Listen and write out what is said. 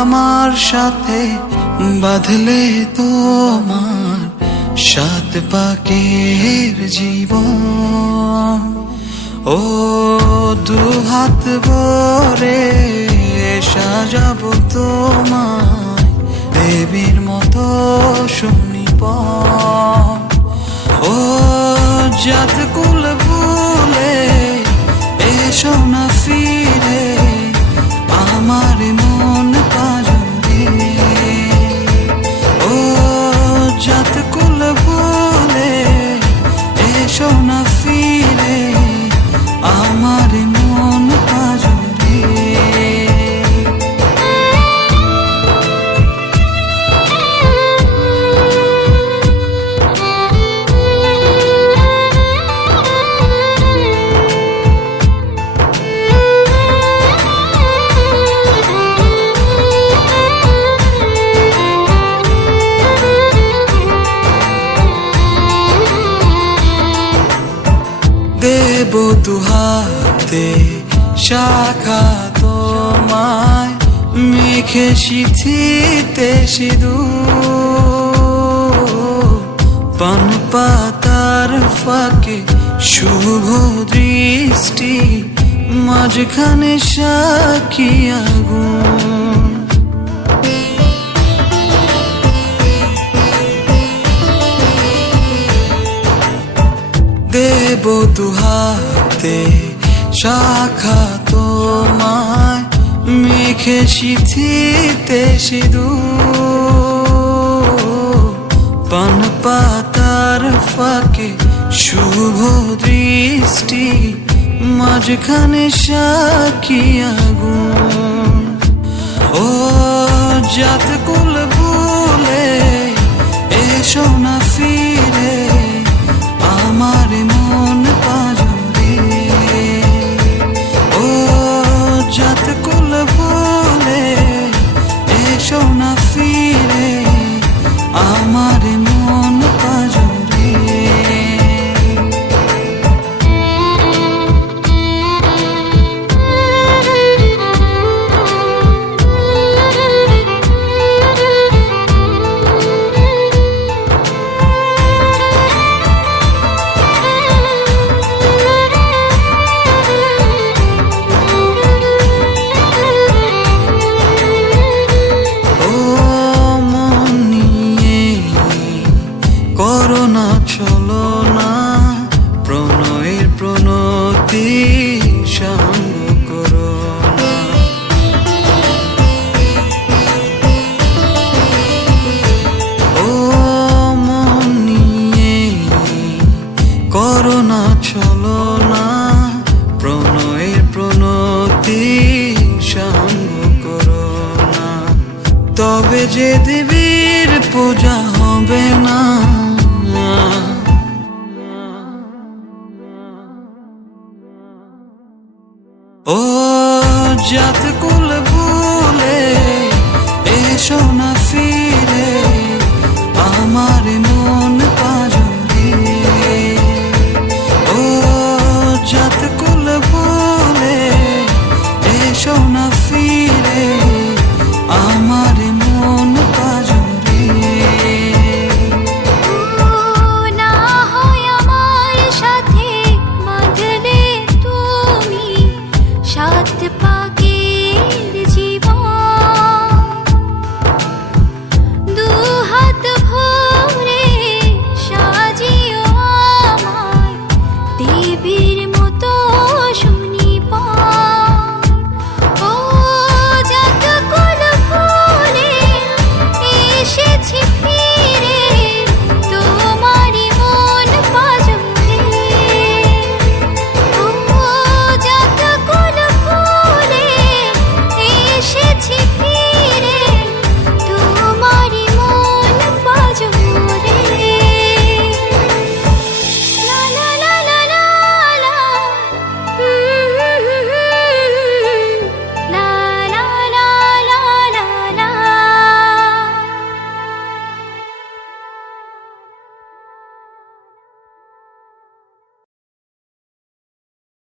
আমার সাথে বাঁধলে তোমার সাত পাকের জীবন। ও দুহাত ভরে সাজাবো তোমায় দেবীর মতো সুনিপন। ও জাত কুল ভুলে এসো না ফিরে আমার মন পাজরে। ও জাত কুল ভুলে এসো না ফিরে আমার মন পাজরে। দেব দুহাতে শাখা তোমায় মেখে সিথিতে সিঁদুর। পান পাতার ফাঁকে শুভ দৃষ্টি মাঝখানে সাক্ষী আগুন। দেব দুহাতে শাখা তোমায় মেখে সিথিতে সিঁদুর। পান পাতার ফাঁকে শুভ দৃষ্টি মাঝখানে সাক্ষী আগুন। ও জাত কুল ভুলে এসো না ফিরে আমার মন পাজরে। ও জাত কুল ভুলে এসো না ফিরে আমার মন পাজরে। করোনা চলো না প্রণয়ের প্রণতি সঙ্গ করো না। ও মন নিয়ে করোনা চলো না প্রণয়ের প্রণতি সঙ্গ করো না। তবে যে দেবীর পূজা হবে না। ও জাত